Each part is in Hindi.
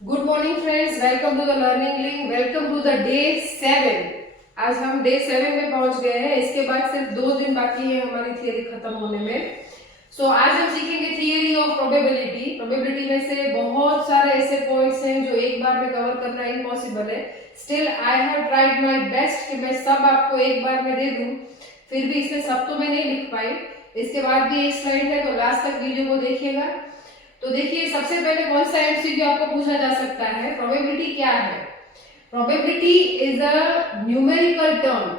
Good morning friends, welcome to the learning link. Welcome to the day 7। आज हम डे 7 में पहुंच गए हैं। इसके बाद सिर्फ 2 दिन बाकी है हमारी थियरी खत्म होने में। आज हम सीखेंगे थियरी ऑफ प्रोबेबिलिटी। प्रोबेबिलिटी में से बहुत सारे ऐसे पॉइंट्स हैं जो एक बार में कवर करना इम्पॉसिबल है। Still I have tried my best कि मैं सब आपको एक बार में दे दूं। फिर भी इसमें सब तो मैं नहीं लिख पाई। इसके बाद भी एक स्लाइड है, तो लास्ट तक वीडियो को देखिएगा। तो देखिए, सबसे पहले कौन सा एमसीक्यू आपको पूछा जा सकता है, प्रोबेबिलिटी क्या है। Probability is a numerical term.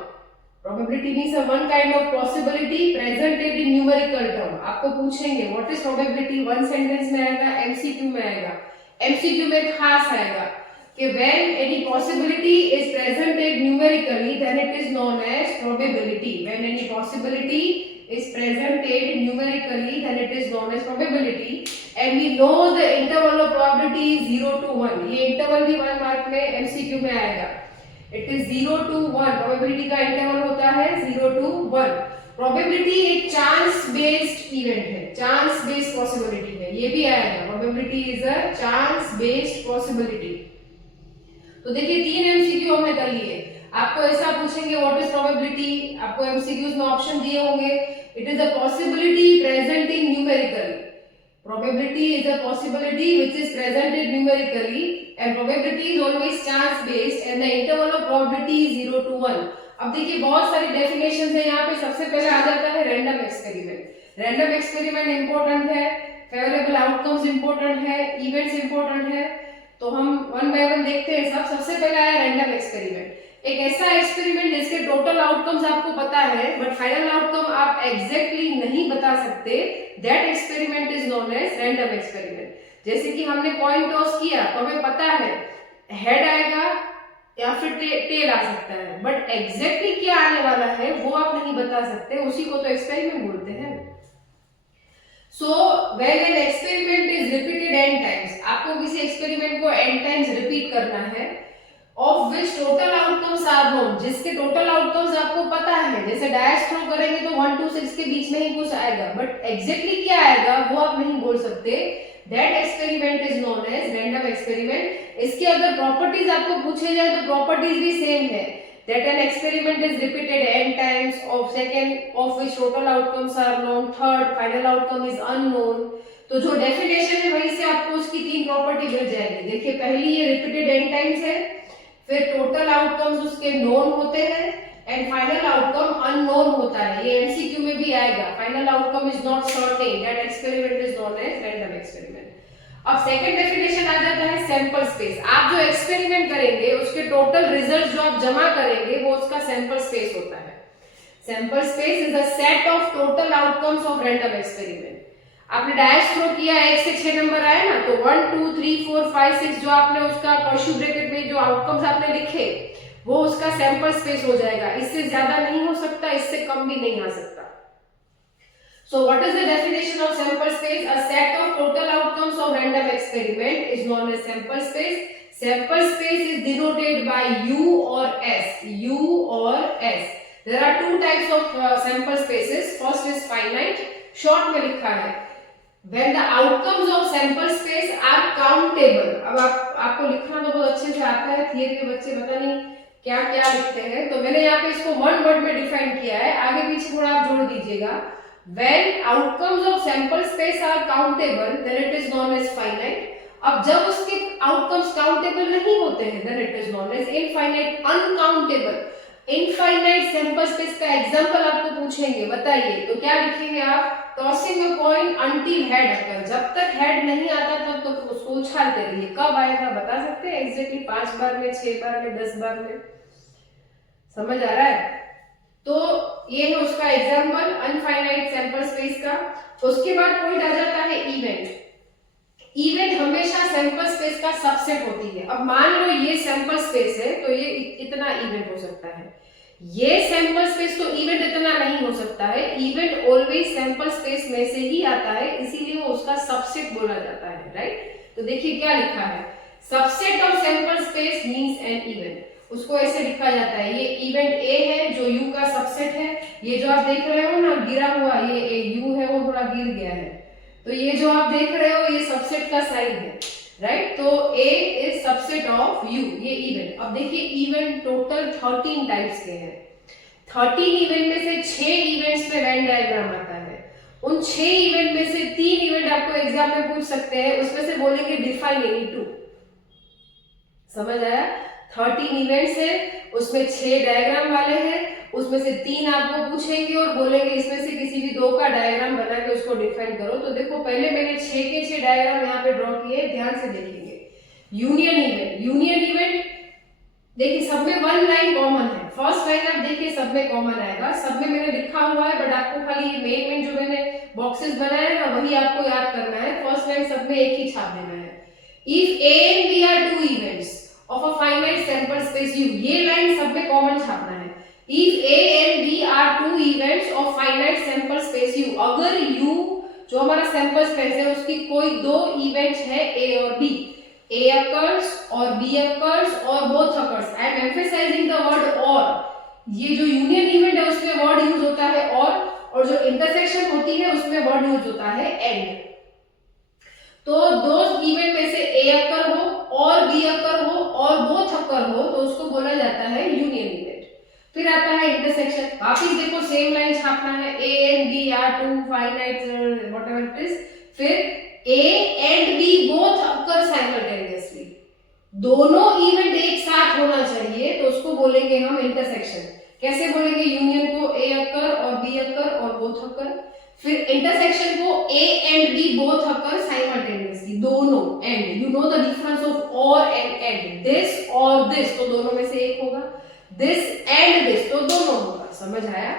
Probability means a one kind of possibility presented in numerical term. आपको पूछेंगे what is probability, one sentence में आएगा, एमसीक्यू में आएगा। एमसीक्यू में खास आएगा कि when any possibility is presented numerically then it is known as probability. When any possibility is presented numerically then it is known as probability, and we know the interval of probability is 0 to 1। ये इंटरवल भी 1 मार्क में एमसीक्यू में आएगा। It is 0 to 1। प्रोबेबिलिटी का इंटरवल होता है 0 to 1। प्रोबेबिलिटी एक चांस बेस्ड इवेंट है, चांस बेस्ड पॉसिबिलिटी है, ये भी आएगा। Probability is a chance based possibility. तो देखिए, 3 एमसीक्यू हमने कर लिए। आपको ऐसा पूछेंगे व्हाट इज प्रोबेबिलिटी, आपको एमसीक्यूज में ऑप्शन दिए होंगे। It is a possibility presenting numerically. probability is a possibility which is presented numerically, and probability is always chance based, and the interval of probability is 0 to 1। अब देखिए, बहुत सारी डेफिनेशंस है यहाँ पे। सबसे पहले आ जाता है random experiment. Random experiment important है, फेवरेबल आउटकम्स इंपॉर्टेंट है, इवेंट्स इंपॉर्टेंट है। तो हम वन बाय वन देखते हैं सब। सबसे पहले आया रैंडम एक्सपेरिमेंट। एक ऐसा एक्सपेरिमेंट जिसके टोटल आउटकम्स आपको पता है बट फाइनल आउटकम आप एग्जैक्टली नहीं बता सकते, that experiment is known as random experiment. जैसे कि हमने कॉइन टॉस किया तो हमें पता है हेड आएगा या फिर टेल आ सकता है, बट एग्जैक्टली क्या आने वाला है वो आप नहीं बता सकते, उसी को तो एक्सपेरिमेंट बोलते हैं। So when an experiment is repeated n times, आपको किसी एक्सपेरिमेंट को n टाइम्स रिपीट करना है, of which total outcomes are known, जिसके टोटल आउटकम्स आपको पता है। जैसे डायस थ्रो करेंगे तो 1 to 6 के बीच में ही कुछ आएगा, बट एग्जैक्टली क्या आएगा वो आप नहीं बोल सकते। That experiment is known as random experiment. इसके अगर प्रॉपर्टीज आपको पूछे जाए तो प्रॉपर्टीज भी सेम है। That an experiment is repeated n times, of second of which total outcomes are known, third final outcome is unknown. तो जो डेफिनेशन है वहीं से आपको उसकी 3 प्रॉपर्टी मिल जाएगी। देखिए, पहली ये रिपीटेड n टाइम्स है, फिर टोटल आउटकम्स उसके नोन होते हैं, एंड फाइनल आउटकम अननोन होता है। ये एमसीक्यू में भी आएगा। Final outcome is not certain, that experiment is known as random experiment. अब सेकंड डेफिनेशन आ जाता है सैंपल स्पेस। आप जो एक्सपेरिमेंट करेंगे उसके टोटल रिजल्ट जो आप जमा करेंगे वो उसका सैंपल स्पेस होता है। Sample space is the set of total outcomes of random experiment. आपने डायस थ्रो किया, 1 से 6 नंबर आए ना, तो 1 2 3 4 5 6 जो आपने उसका कर्सिव ब्रैकेट में जो आउटकम्स आपने लिखे वो उसका सैंपल स्पेस हो जाएगा। इससे ज्यादा नहीं हो सकता, इससे कम भी नहीं आ सकता। So what is the definition of sample space? A set of total outcomes of random experiment is known as sample space. Sample space is denoted by U or S. U or S. There are 2 types of sample spaces. First is finite. Short में लिखा है when the outcomes of sample space are countable। अब आपको लिखना तो बहुत अच्छे से आता है, थियरी के बच्चे पता नहीं क्या क्या लिखते हैं, तो मैंने यहाँ पे इसको 1 वर्ड में डिफाइन किया है, आगे पीछे थोड़ा आप जोड़ दीजिएगा। when outcomes of sample space are countable then it is known as finite। अब जब उसके आउटकम्स काउंटेबल नहीं होते हैं then it is known as infinite, uncountable। Infinite sample space का एग्जांपल आपको पूछेंगे, बताइए, तो क्या लिखेंगे आप? Tossing a coin until head occur, जब तक हेड नहीं आता तब तो उसको उछालते रहिए। कब आएगा बता सकते हैं एग्जैक्टली? 5 बार में, 6 बार में, 10 बार में? समझ आ रहा है? तो ये है उसका एग्जांपल अनफाइनाइट सैंपल स्पेस का। उसके बाद पॉइंट आ जाता है इवेंट। इवेंट हमेशा सैंपल स्पेस का सबसेट होती है। अब मान लो ये सैंपल स्पेस है तो ये इतना इवेंट हो सकता है, ये सैंपल स्पेस तो इवेंट इतना नहीं हो सकता है। इवेंट ऑलवेज सैंपल स्पेस में से ही आता है, इसीलिए वो उसका सबसेट बोला जाता है, राइट? तो देखिए क्या लिखा है, subset of sample space means an event. उसको ऐसे लिखा जाता है, ये इवेंट ए है जो यू का सबसेट है। ये जो आप देख रहे हो ना गिरा हुआ, ये यू है वो थोड़ा गिर गया है, तो ये जो आप देख रहे हो ये सबसेट का साइन है। राइट। तो ए इज सबसेट ऑफ यू, ये इवेंट। अब देखिए इवेंट टोटल 13 टाइप्स के हैं। 13 इवेंट में से 6 इवेंट्स में वेन डायग्राम आता है। उन 6 इवेंट में से 3 इवेंट आपको एग्जाम में पूछ सकते हैं, उसमें से बोलेंगे डिफाइन एनी टू। समझ आया? 13 इवेंट्स है, उसमें 6 डायग्राम वाले हैं, उसमें से 3 आपको पूछेंगे और बोलेंगे इसमें से किसी भी 2 का डायग्राम बना के उसको डिफाइन करो। तो देखो पहले मैंने 6 के 6 डायग्राम यहाँ पे ड्रॉ किए, ध्यान से देखेंगे। यूनियन इवेंट, यूनियन इवेंट देखिए सब में 1 लाइन कॉमन है। फर्स्ट लाइन आप देखिए सब में कॉमन आएगा, सब में मैंने लिखा हुआ है, बट आपको खाली ये मेन जो मैंने बॉक्सेस बनाए हैं ना वही आपको याद करना है। फर्स्ट लाइन सब में एक ही छाप देना है। If A and B are 2 events of a finite sample space U, ये लाइन सब में कॉमन छापना है। If A and B are 2 events of finite sample space U, अगर यू जो हमारा सैंपल स्पेस है उसकी कोई 2 इवेंट्स है ए और बी, A occurs और B occurs और both occurs. I am emphasizing the word or. ये जो यूनियन इवेंट है उसमें वर्ड यूज होता है और जो इंटरसेक्शन होती है उसमें वर्ड यूज होता है एंड। तो दो इवेंट में से A occur हो और B occur हो और both occur हो तो उसको बोला जाता है यूनियन इवेंट। फिर आता है इंटरसेक्शन। वापिस देखो सेम लाइन छापना है, A and B are 2 finite whatever it is। फिर A and B both occur simultaneously, दोनों इवेंट एक साथ होना चाहिए तो उसको बोलेंगे हम इंटरसेक्शन। कैसे बोलेंगे? यूनियन को A occur और B occur और both occur। फिर इंटरसेक्शन को A and B both occur simultaneously, दोनों and, you know the difference of or and, this और this तो दोनों में से एक होगा, this and this तो दोनों होगा। समझ आया?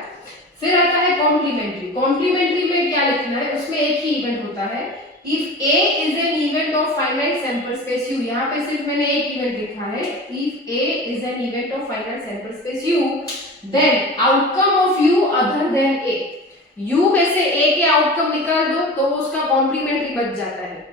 फिर आता है कॉम्प्लीमेंट्री। कॉम्प्लीमेंट्री में क्या लिखना है? उसमें एक ही इवेंट होता है। If A is an event of finite sample space U, यहाँ पे सिर्फ मैंने एक इवेंट लिखा है। If A is an event of finite sample space U, then outcome of U other than A, U में से A के आउटकम निकाल दो तो उसका कॉम्प्लीमेंट्री बच जाता है।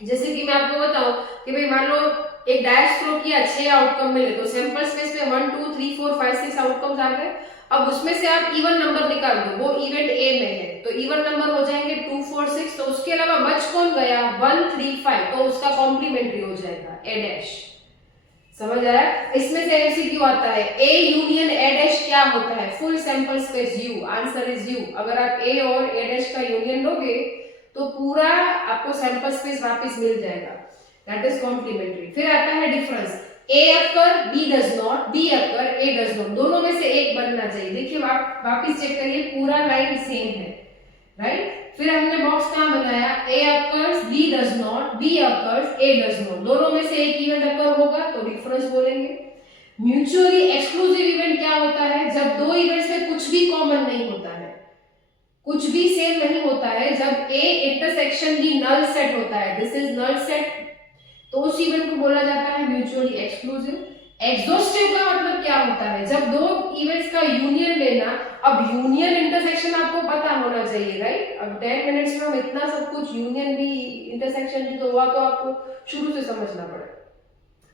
जैसे कि मैं आपको बताऊं कि भाई मान लो एक डैश थ्रो किया, 6 आउटकम मिले तो सैंपल स्पेस में 1 2 3 4 5 6 आउटकम्स आ गए। अब उसमें से आप इवन नंबर निकाल दो, वो इवेंट ए में है तो इवन नंबर हो जाएंगे 2 4 6। तो उसके अलावा बच कौन गया? 1 3 5 तो उसका कॉम्प्लीमेंट्री हो जाएगा ए डैश। समझ आया? इसमें से एमसीक्यू आता है ए यूनियन ए डैश क्या होता है? Full sample space you, answer is you. अगर आप ए और ए डैश का यूनियन लोगे तो पूरा आपको सैंपल स्पेस वापस मिल जाएगा, दैट इज कॉम्प्लीमेंट्री। फिर आता है difference, A occur, B does not, B occur, A does not, दोनों में से एक बनना चाहिए। देखिए वापस चेक करिए पूरा लाइन सेम है, राइट। फिर हमने बॉक्स कहाँ बनाया? A occurs, B does not, B occurs, A does not, दोनों में से एक इवेंट अकर होगा तो डिफरेंस बोलेंगे। म्यूचुअली एक्सक्लूसिव इवेंट क्या होता है? जब दो इवेंट्स में कुछ भी कॉमन नहीं होता है, कुछ भी सेम नहीं होता है, जब A इंटरसेक्शन भी नल सेट होता है, दिस इज नल सेट, तो उस इवेंट को बोला जाता है म्यूचुअली एक्सक्लूसिव। एग्जॉस्टिव का मतलब क्या होता है? जब दो इवेंट्स का यूनियन लेना। अब यूनियन इंटरसेक्शन आपको पता होना चाहिए, राइट। अब 10 मिनट्स में हम इतना सब कुछ यूनियन भी इंटरसेक्शन भी तो हुआ तो आपको शुरू से समझना पड़ेगा,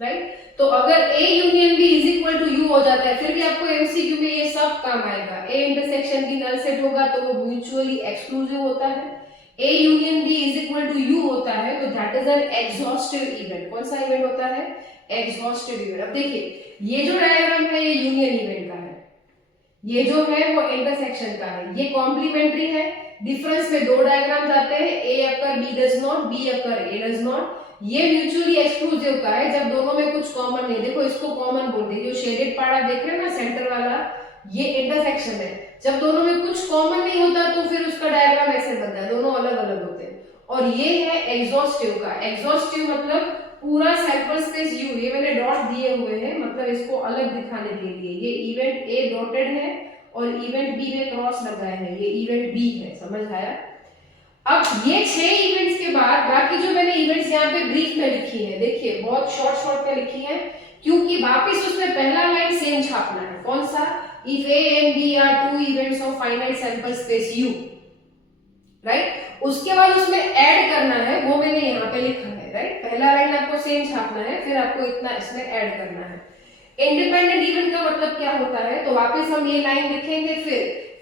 राइट। तो अगर A union B is equal to U हो जाता है, फिर भी आपको एमसीक्यू में ये सब काम आएगा। A इंटरसेक्शन भी नल सेट होगा तो वो म्यूचुअली एक्सक्लूसिव होता है। A union B is equal to U होता है तो that is an exhaustive event. कौन सा इवेंट होता है? Exhaustive event. अब देखिए ये जो डायग्राम है ये यूनियन इवेंट का है, ये जो है वो इंटरसेक्शन का है, ये कॉम्प्लीमेंट्री है। डिफरेंस में दो डायग्राम आते हैं, A occur B does not, B occur A does not. ये म्यूचुअली एक्सक्लूसिव का है जब दोनों में कुछ कॉमन नहीं। देखो इसको कॉमन बोलते हैं, जो शेडेड पार्ट आप देख रहे हैं ना सेंटर वाला, ये इंटरसेक्शन है। जब दोनों में कुछ कॉमन नहीं होता तो फिर उसका डायग्राम ऐसे बनता है, दोनों अलग अलग होते हैं। और ये है एग्जॉस्टिव का। एग्जॉस्टिव मतलब पूरा सैंपल स्पेस यू, ये मैंने डॉट दिए हुए हैं मतलब इसको अलग दिखाने के लिए। ये इवेंट ए डॉटेड है और इवेंट बी में क्रॉस लगा है, ये इवेंट बी है। समझ आया? अब ये 6 इवेंट्स के बाद बाकी जो मैंने इवेंट्स यहाँ पे ब्रीफ में लिखी है, देखिए बहुत शॉर्ट में लिखी है, क्योंकि वापिस उसमें पहला लाइन सेम छापना है। कौन सा? If A and B are 2 events of finite sample space U, right. उसके बाद उसमें ऐड करना है, वो मैंने यहाँ पे लिखा है, राइट। पहला लाइन आपको सेम छापना है, फिर आपको इतना इसमें ऐड करना है। इंडिपेंडेंट इवेंट का मतलब क्या होता है? तो वापस हम ये लाइन लिखेंगे,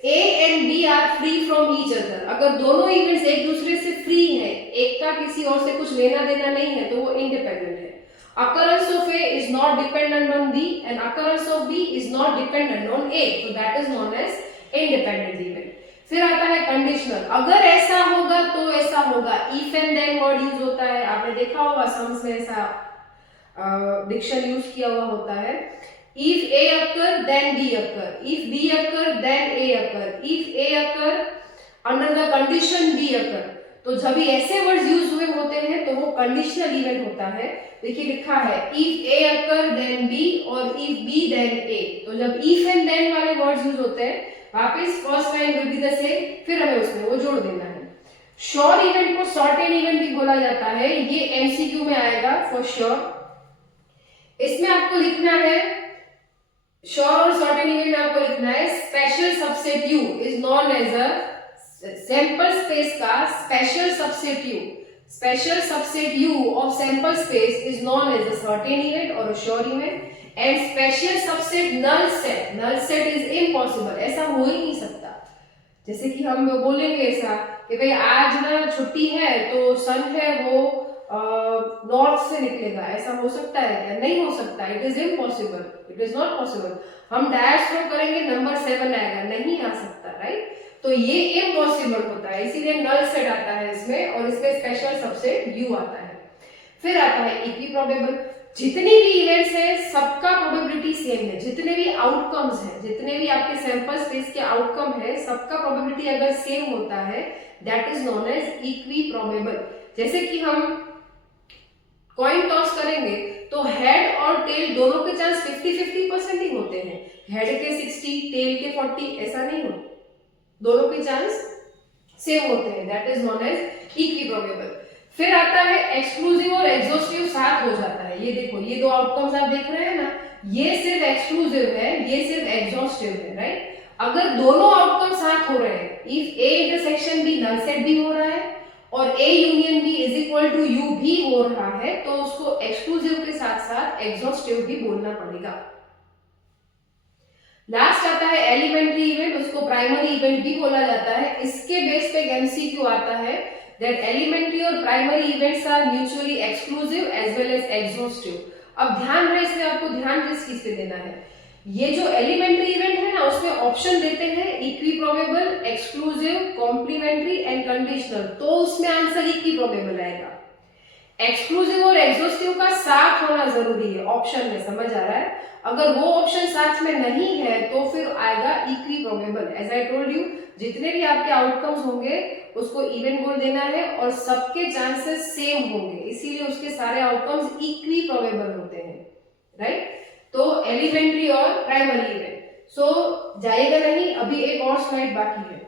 A and B are free from each other, अगर दोनों इवेंट्स एक दूसरे से फ्री हैं, एक का किसी और से कुछ लेना देना नहीं है, तो वो इंडिपेंडेंट है. Occurrence of A is not dependent on B and occurrence of B is not dependent on A, so that is known as independent event. फिर आता है कंडीशनल. अगर ऐसा होगा तो ऐसा होगा. If and then word use होता है, आपने देखा होगा सम्स में ऐसा डिक्शन यूज किया हुआ होता है. If A occur, then B occur. If B occur, then A occur. If A occur, under the condition B occur. तो जब भी ऐसे वर्ड्स यूज हुए होते हैं तो वो कंडीशनल इवेंट होता है. देखिए लिखा है if A occur then B और if B then A. तो जब if and then वाले वर्ड्स यूज होते हैं, वापस first line will be the same, फिर हमें उसमें वो जोड़ देना है. श्योर इवेंट को सर्टेन इवेंट भी बोला जाता है. ये एमसीक्यू में आएगा फॉर श्योर. इसमें आपको लिखना है श्योर और सर्टेन इवेंट में आपको लिखना है special subset U is known as a sample space का special subset U. Special subset U of sample space is known as a certain event or a sure event. And special subset null set is impossible. ऐसा हो ही नहीं सकता. जैसे कि हम बोलेंगे ऐसा कि भाई आज ना छुट्टी है तो सन है वो नॉर्थ से निकलेगा, ऐसा हो सकता है क्या? नहीं हो सकता. It is impossible. It is not possible. हम डैश थ्रो करेंगे नंबर 7 आएगा, नहीं आ सकता. राइट. तो ये इम्पॉसिबल होता है, इसीलिए नल सेट आता है इसमें और इसमें स्पेशल सबसेट यू आता है. फिर आता है इक्वी प्रोबेबल. जितने भी इवेंट्स हैं सबका प्रोबेबिलिटी सेम है. जितने भी आउटकम्स हैं, जितने भी आपके सैंपल स्पेस के आउटकम है, सबका प्रोबेबिलिटी अगर सेम होता है that is known as equiprobable. जैसे कि हम कॉइन टॉस करेंगे तो हेड और टेल दोनों के चांस 50-50% ही होते हैं. हेड के 60, टेल के 40 ऐसा नहीं होता. दोनों के चांस सेम होते हैं. That is known as equiprobable. फिर आता है एक्सक्लूसिव और एग्जॉस्टिव साथ हो जाता है. ये देखो ये दो आउटकम्स आप देख रहे हैं ना, ये सिर्फ एक्सक्लूसिव है, ये सिर्फ एग्जॉस्टिव है. राइट. अगर दोनों आउटकम साथ हो रहे हैं, इफ ए इंटरसेक्शन भी नल सेट भी हो रहा है और A यूनियन भी इज इक्वल टू यू भी हो रहा है, तो उसको एक्सक्लूसिव के साथ साथ एग्जॉस्टिव भी बोलना पड़ेगा. लास्ट आता है एलिमेंट्री इवेंट. उसको प्राइमरी इवेंट भी बोला जाता है. इसके बेस पे एमसीक्यू आता है दैट एलिमेंट्री और primary events are mutually exclusive as well as exhaustive. अब ध्यान रहे, इसमें आपको ध्यान किस चीज पे देना है. ये जो एलिमेंट्री इवेंट है ना, उसमें ऑप्शन देते हैं equiprobable, exclusive, complementary and conditional. तो उसमें आंसर इक्वी प्रोबेबल आएगा. एक्सक्लूसिव और एग्जॉस्टिव का साथ होना जरूरी है ऑप्शन में, समझ आ रहा है. अगर वो ऑप्शन साथ में नहीं है तो फिर आएगा equiprobable. As I told you, जितने भी आपके आउटकम्स होंगे उसको इवन बोल देना है और सबके चांसेस सेम होंगे, इसीलिए उसके सारे आउटकम्स इक्वी प्रोबेबल होते हैं. राइट. तो एलिमेंट्री और प्राइमरी इवेंट. सो जाएगा नहीं, अभी एक और स्लाइड बाकी है.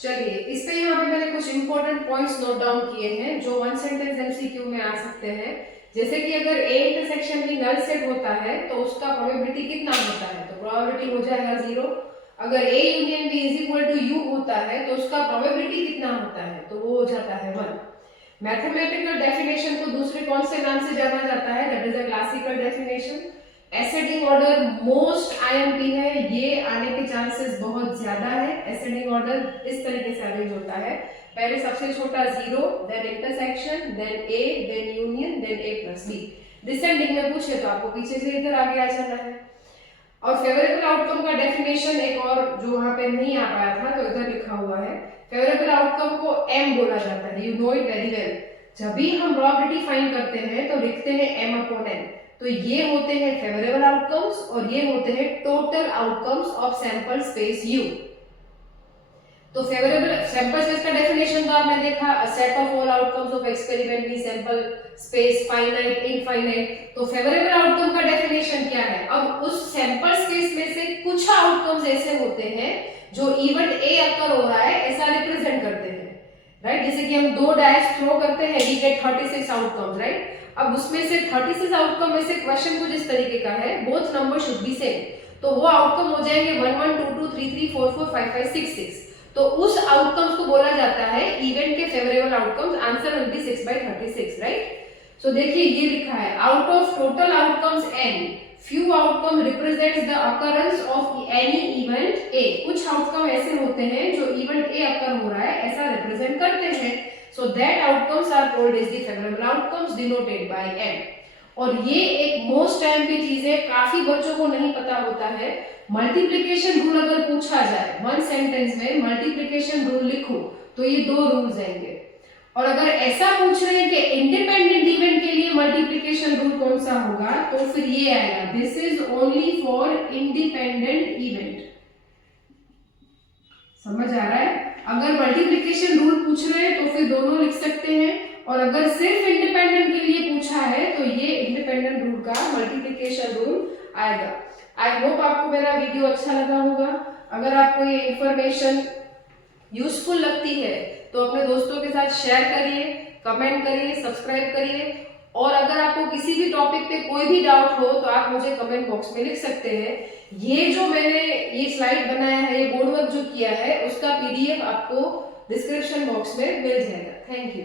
चलिए, इस पे यहाँ पे मैंने कुछ इंपॉर्टेंट पॉइंट्स नोट डाउन किए हैं जो वन सेंटेंस एमसीक्यू में आ सकते हैं. जैसे कि अगर ए इंटरसेक्शन भी नल सेट होता है तो उसका प्रोबेबिलिटी कितना होता है, तो प्रोबेबिलिटी हो जाएगा 0. अगर A union B is equal to U होता है तो उसका प्रोबेबिलिटी कितना होता है, तो वो हो जाता है 1. मैथमेटिकल डेफिनेशन को दूसरे कौन से नाम से जाना जाता है, that is a classical definition. Ascending order most IMP है, ये आने के चांसेस बहुत ज्यादा है. एसेंडिंग ऑर्डर इस तरीके से अरेंज होता है. पहले सबसे छोटा 0, देन इंटरसेक्शन, देन ए, देन यूनियन, देन ए प्लस बी. डिसेंडिंग में पूछे तो आपको पीछे से इधर आगे आ जाना है. और फेवरेबल आउटकम का डेफिनेशन एक और जो वहां पे नहीं आ पाया था तो इधर लिखा हुआ है. फेवरेबल आउटकम को m बोला जाता है. You know it very well. जब भी हम प्रोबेबिलिटी फाइंड करते हैं तो लिखते हैं m/n. तो ये होते हैं फेवरेबल आउटकम्स और ये होते हैं total outcomes of sample space U. तो फेवरेबल सैंपल स्पेस का डेफिनेशन तो आपने देखा, a set of all outcomes of experiment mean sample space finite, infinite. तो फेवरेबल आउटकम का डेफिनेशन क्या है. अब उस सैंपल स्पेस में से कुछ आउटकम्स ऐसे होते हैं जो इवेंट ए अकर हो रहा है ऐसा रिप्रेजेंट करते हैं. राइट. जैसे कि हम 2 डैश थ्रो करते हैं, वी गेट 36 आउटकम्स. राइट. अब उसमें से 36 आउटकम में से क्वेश्चन कुछ इस तरीके का है, both number should be same. तो वो आउटकम हो जाएंगे 1 1 2 2 3 3 4 4 5 5 6 6. तो उस आउटकम्स को बोला जाता है इवेंट के favourable outcomes. Answer will be 6/36. Right. So देखिए ये लिखा है out of total outcomes n few outcome represents the occurrence of any event A. कुछ आउटकम ऐसे होते हैं जो इवेंट A अकर हो रहा है ऐसा रिप्रेजेंट करते हैं. So that outcomes are called as the favorable outcomes denoted by M. और ये एक मोस्ट टाइम की चीज है, काफी बच्चों को नहीं पता होता है. मल्टीप्लिकेशन रूल अगर पूछा जाए वन सेंटेंस में मल्टीप्लिकेशन रूल लिखो तो ये दो रूल्स आएंगे. और अगर ऐसा पूछ रहे हैं कि इंडिपेंडेंट इवेंट के लिए मल्टीप्लिकेशन रूल कौन सा होगा तो फिर ये आएगा, this is only for independent event. समझ आ रहा है? अगर मल्टीप्लिकेशन रूल पूछ रहे हैं तो फिर दोनों लिख सकते हैं, और अगर सिर्फ इंडिपेंडेंट के लिए पूछा है तो ये इंडिपेंडेंट रूल का मल्टीप्लिकेशन रूल आएगा. आई होप आपको मेरा वीडियो अच्छा लगा होगा. अगर आपको ये इंफॉर्मेशन यूजफुल लगती है तो अपने दोस्तों के साथ शेयर करिए, कमेंट करिए, सब्सक्राइब करिए. और अगर आपको किसी भी टॉपिक पे कोई भी डाउट हो तो आप मुझे कमेंट बॉक्स में लिख सकते हैं. ये जो मैंने ये स्लाइड बनाया है, ये बोर्ड वर्क जो किया है, उसका PDF आपको डिस्क्रिप्शन बॉक्स में मिल जाएगा. Thank you.